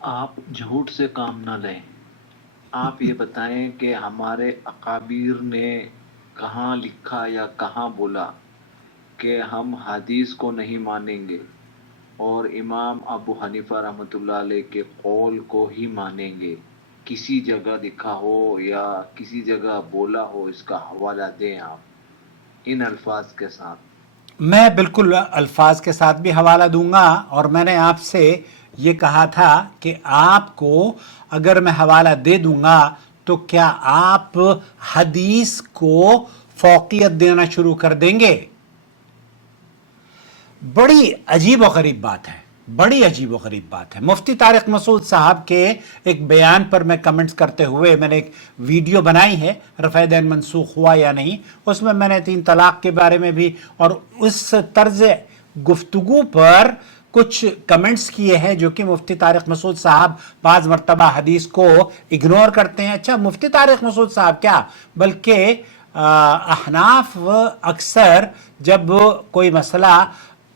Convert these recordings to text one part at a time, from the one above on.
آپ جھوٹ سے کام نہ لیں. آپ یہ بتائیں کہ ہمارے اکابر نے کہاں لکھا یا کہاں بولا کہ ہم حدیث کو نہیں مانیں گے اور امام ابو حنیفہ رحمۃ اللہ علیہ کے قول کو ہی مانیں گے. کسی جگہ لکھا ہو یا کسی جگہ بولا ہو، اس کا حوالہ دیں آپ ان الفاظ کے ساتھ. میں بالکل الفاظ کے ساتھ بھی حوالہ دوں گا، اور میں نے آپ سے یہ کہا تھا کہ آپ کو اگر میں حوالہ دے دوں گا تو کیا آپ حدیث کو فوقیت دینا شروع کر دیں گے؟ بڑی عجیب و غریب بات ہے، بڑی عجیب و غریب بات ہے. مفتی طارق مسعود صاحب کے ایک بیان پر میں کمنٹس کرتے ہوئے میں نے ایک ویڈیو بنائی ہے، رفع دین منسوخ ہوا یا نہیں. اس میں نے 3 طلاق کے بارے میں بھی اور اس طرز گفتگو پر کچھ کمنٹس کیے ہیں جو کہ مفتی طارق مسعود صاحب بعض مرتبہ حدیث کو اگنور کرتے ہیں. اچھا، مفتی طارق مسعود صاحب کیا بلکہ احناف اکثر جب کوئی مسئلہ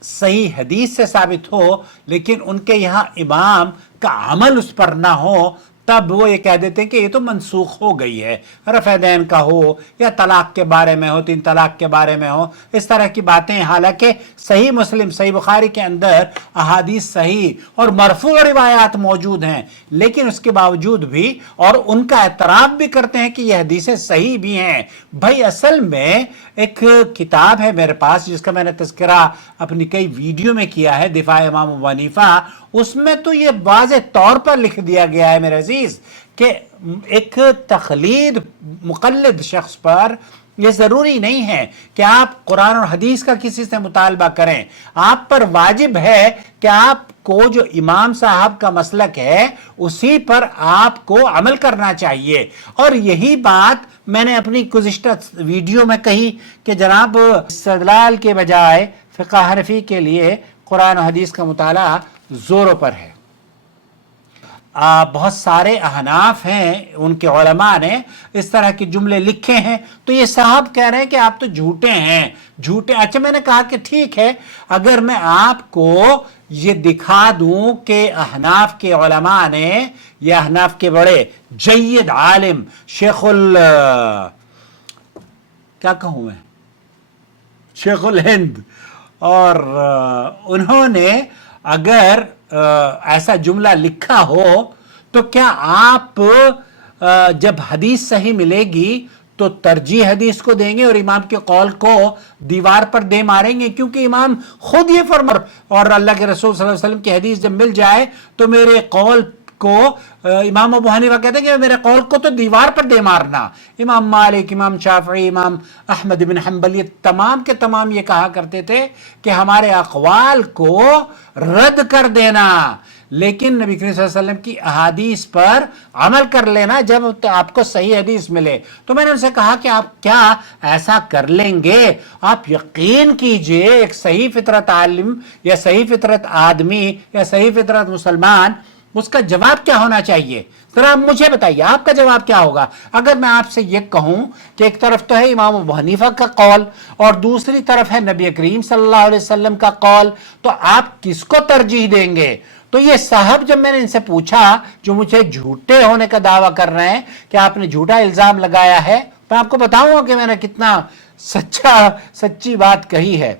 صحیح حدیث سے ثابت ہو لیکن ان کے یہاں امام کا عمل اس پر نہ ہو، تب وہ یہ کہہ دیتے ہیں کہ یہ تو منسوخ ہو گئی ہے. رفع دین کا ہو یا طلاق کے بارے میں ہو، 3 طلاق کے بارے میں ہو، اس طرح کی باتیں. حالانکہ صحیح مسلم، صحیح بخاری کے اندر احادیث صحیح اور مرفوع روایات موجود ہیں، لیکن اس کے باوجود بھی اور ان کا اعتراف بھی کرتے ہیں کہ یہ حدیثیں صحیح بھی ہیں. بھائی اصل میں ایک کتاب ہے میرے پاس جس کا میں نے تذکرہ اپنی کئی ویڈیو میں کیا ہے، دفاع امام ابو حنیفہ. اس میں تو یہ واضح طور پر لکھ دیا گیا ہے میرے عزیز کہ ایک تقلید مقلد شخص پر یہ ضروری نہیں ہے کہ آپ قرآن اور حدیث کا کسی سے مطالبہ کریں. آپ پر واجب ہے کہ آپ کو جو امام صاحب کا مسلک ہے اسی پر آپ کو عمل کرنا چاہیے. اور یہی بات میں نے اپنی گزشتہ ویڈیو میں کہی کہ جناب استدلال کے بجائے فقہ حنفی کے لیے قرآن و حدیث کا مطالعہ زوروں پر ہے. بہت سارے احناف ہیں، ان کے علماء نے اس طرح کے جملے لکھے ہیں، تو یہ صاحب کہہ رہے ہیں کہ آپ تو جھوٹے ہیں، جھوٹے. اچھا، میں نے کہا کہ ٹھیک ہے، اگر میں آپ کو یہ دکھا دوں کہ احناف کے علماء نے، یہ احناف کے بڑے جید عالم کیا کہوں میں، شیخ الہند، اور انہوں نے اگر ایسا جملہ لکھا ہو تو کیا آپ جب حدیث صحیح ملے گی تو ترجیح حدیث کو دیں گے اور امام کے قول کو دیوار پر دے ماریں گے؟ کیونکہ امام خود یہ فرما، اور اللہ کے رسول صلی اللہ علیہ وسلم کی حدیث جب مل جائے تو میرے قول کو، امام ابو حنیفہ کہتے ہیں کہ میرے قول کو تو دیوار پر دے مارنا. امام مالک، امام شافعی، امام احمد بن حنبل، یہ تمام کے تمام یہ کہا کرتے تھے کہ ہمارے اقوال کو رد کر دینا لیکن نبی کریم صلی اللہ علیہ وسلم کی احادیث پر عمل کر لینا جب آپ کو صحیح حدیث ملے. تو میں نے ان سے کہا کہ آپ کیا ایسا کر لیں گے؟ آپ یقین کیجئے ایک صحیح فطرت عالم یا صحیح فطرت آدمی یا صحیح فطرت مسلمان، اس کا جواب کیا ہونا چاہیے؟ ذرا مجھے بتائیے آپ کا جواب کیا ہوگا. اگر میں آپ سے یہ کہوں کہ ایک طرف تو ہے امام ابو حنیفہ کا قول اور دوسری طرف ہے نبی کریم صلی اللہ علیہ وسلم کا قول، تو آپ کس کو ترجیح دیں گے؟ تو یہ صاحب جب میں نے ان سے پوچھا جو مجھے جھوٹے ہونے کا دعویٰ کر رہے ہیں کہ آپ نے جھوٹا الزام لگایا ہے، میں آپ کو بتاؤں گا کہ میں نے کتنا سچی بات کہی ہے.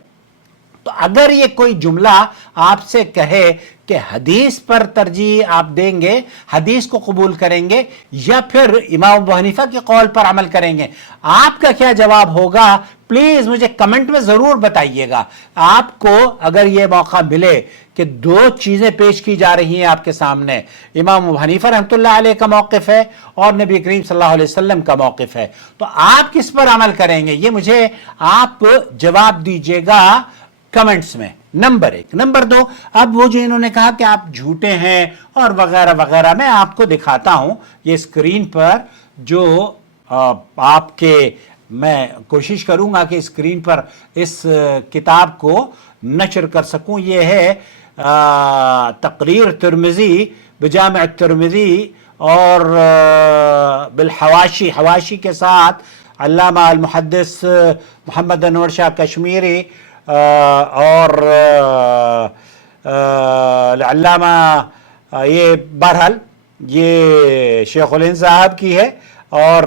تو اگر یہ کوئی جملہ آپ سے کہے کہ حدیث پر ترجیح آپ دیں گے، حدیث کو قبول کریں گے یا پھر امام ابو حنیفہ کے قول پر عمل کریں گے، آپ کا کیا جواب ہوگا؟ پلیز مجھے کمنٹ میں ضرور بتائیے گا. آپ کو اگر یہ موقع ملے کہ 2 چیزیں پیش کی جا رہی ہیں آپ کے سامنے، امام ابو حنیفہ رحمۃ اللہ علیہ کا موقف ہے اور نبی کریم صلی اللہ علیہ وسلم کا موقف ہے، تو آپ کس پر عمل کریں گے؟ یہ مجھے آپ جواب دیجیے گا کمنٹس میں. نمبر 1. نمبر 2، اب وہ جو انہوں نے کہا کہ آپ جھوٹے ہیں اور وغیرہ وغیرہ، میں آپ کو دکھاتا ہوں یہ اسکرین پر جو آپ کے، میں کوشش کروں گا کہ اسکرین پر اس کتاب کو نشر کر سکوں. یہ ہے تقریر ترمذی بجامع ترمذی اور بالحواشی، حواشی کے ساتھ علامہ المحدث محمد انور شاہ کشمیری اور علامہ یہ بہرحال یہ شیخ الہند صاحب کی ہے، اور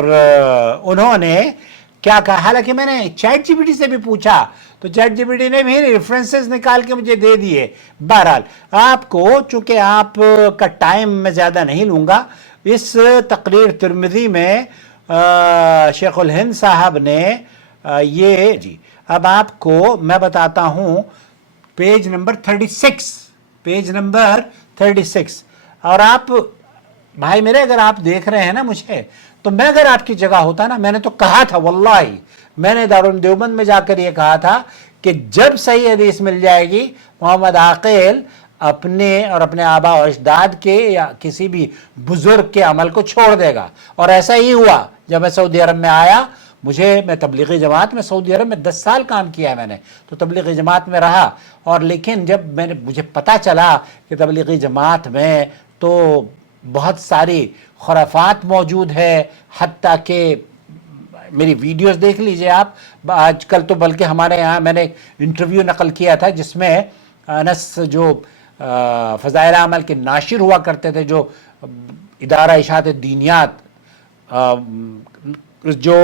انہوں نے کیا کہا، حالانکہ میں نے چیٹ جی پی ٹی سے بھی پوچھا تو چیٹ جی پی ٹی نے بھی ریفرنسز نکال کے مجھے دے دیے. بہرحال آپ کو، چونکہ آپ کا ٹائم میں زیادہ نہیں لوں گا، اس تقریر ترمذی میں شیخ الہند صاحب نے یہ جی اب آپ کو میں بتاتا ہوں پیج نمبر 36، پیج نمبر 36. اور آپ بھائی میرے اگر آپ دیکھ رہے ہیں نا مجھے، تو میں اگر آپ کی جگہ ہوتا نا، میں نے تو کہا تھا واللہ، میں نے دارالعلوم دیوبند میں جا کر یہ کہا تھا کہ جب صحیح حدیث مل جائے گی محمد عاقل اپنے اور اپنے آبا و اجداد کے یا کسی بھی بزرگ کے عمل کو چھوڑ دے گا. اور ایسا ہی ہوا. جب میں سعودی عرب میں آیا، میں تبلیغی جماعت میں سعودی عرب میں 10 سال کام کیا ہے میں نے، تو تبلیغی جماعت میں رہا. اور لیکن جب مجھے پتا چلا کہ تبلیغی جماعت میں تو بہت ساری خرافات موجود ہے، حتیٰ کہ میری ویڈیوز دیکھ لیجئے آپ آج کل تو، بلکہ ہمارے یہاں میں نے انٹرویو نقل کیا تھا جس میں انس جو فضائل عمل کے ناشر ہوا کرتے تھے، جو ادارہ اشاعت دینیات جو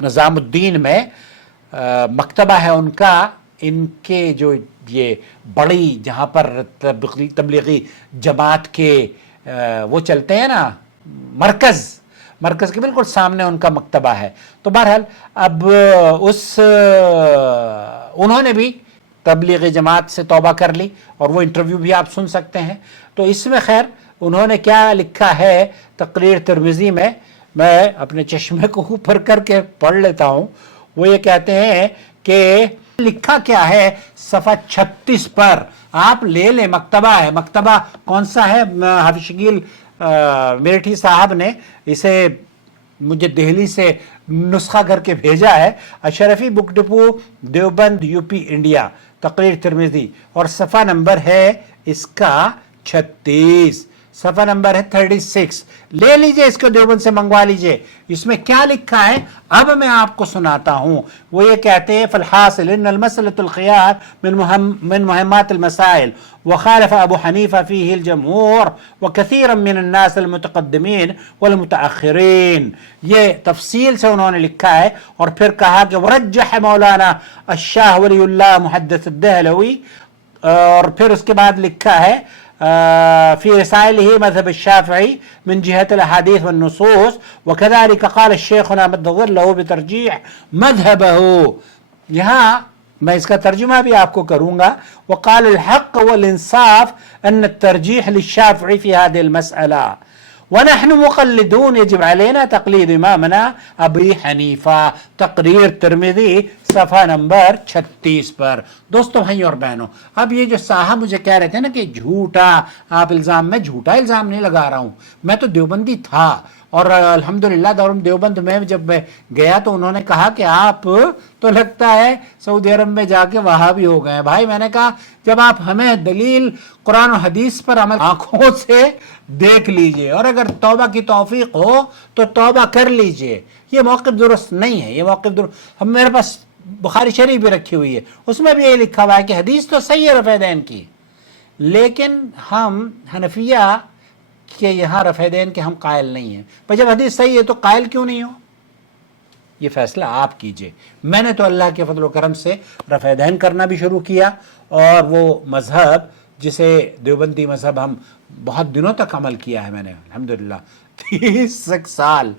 نظام الدین میں مکتبہ ہے ان کا، ان کے جو یہ بڑی جہاں پر تبلیغی جماعت کے وہ چلتے ہیں نا مرکز کے بالکل سامنے ان کا مکتبہ ہے. تو بہرحال اب انہوں نے بھی تبلیغی جماعت سے توبہ کر لی، اور وہ انٹرویو بھی آپ سن سکتے ہیں. تو اس میں خیر انہوں نے کیا لکھا ہے تقریر ترمذی میں اپنے چشمے کو اوپر کر کے پڑھ لیتا ہوں. وہ یہ کہتے ہیں کہ لکھا کیا ہے صفحہ 36 پر، آپ لے لیں، مکتبہ ہے. مکتبہ کون سا ہے؟ حافظ شکیل میرٹھی صاحب نے اسے مجھے دہلی سے نسخہ کر کے بھیجا ہے. Ashrafi book depot Deoband U P India, تقریر ترمذی، اور صفحہ نمبر ہے اس کا 36، صفحہ نمبر ہے 36. لے لیجئے، اس کو دیوبند سے منگوا لیجئے. اس میں کیا لکھا ہے اب میں آپ کو سناتا ہوں. وہ یہ کہتے ہیں فالحاصل ان المسألة الخيار من مهمات المسائل وخالف ابو حنیفہ فيه الجمهور وكثيرا من الناس المتقدمين والمتأخرين. یہ تفصیل سے انہوں نے لکھا ہے، اور پھر کہا کہ ورجح مولانا الشاہ ولی اللہ محدث الدہلوی، اور پھر اس کے بعد لکھا ہے في رسائله مذهب الشافعي من جهة الأحاديث والنصوص، وكذلك قال الشيخنا مد ظله بترجيح مذهبه. یہاں میں اس کا ترجمہ بھی آپ کو کروں گا. وقال الحق والانصاف ان الترجيح للشافعي في هذه المسألة ونحن مقلدون يجب علينا تقليد امامنا ابی حنیفہ. تقریر ترمذی صفحہ نمبر 36 پر. دوستوں بھائیوں اور بہنوں، اب یہ جو صاحب مجھے کہہ رہے تھے نا کہ جھوٹا آپ الزام، میں جھوٹا الزام نہیں لگا رہا ہوں، میں تو دیوبندی تھا. اور الحمدللہ دارالعلوم دیوبند میں جب میں گیا تو انہوں نے کہا کہ آپ تو لگتا ہے سعودی عرب میں جا کے وہاں بھی ہو گئے ہیں. بھائی میں نے کہا جب آپ ہمیں دلیل قرآن و حدیث پر عمل آنکھوں سے دیکھ لیجئے، اور اگر توبہ کی توفیق ہو تو توبہ کر لیجئے. یہ موقف درست نہیں ہے، یہ موقف درست. ہم میرے پاس بخاری شریف بھی رکھی ہوئی ہے، اس میں بھی یہ لکھا ہوا ہے کہ حدیث تو صحیح ہے رفع دین کی، لیکن ہم حنفیہ کہ یہاں رفع دین کے ہم قائل نہیں ہیں. پر جب حدیث صحیح ہے تو قائل کیوں نہیں ہو؟ یہ فیصلہ آپ کیجئے. میں نے تو اللہ کے فضل و کرم سے رفع دین کرنا بھی شروع کیا، اور وہ مذہب جسے دیوبندی مذہب ہم بہت دنوں تک عمل کیا ہے میں نے الحمدللہ 30 سال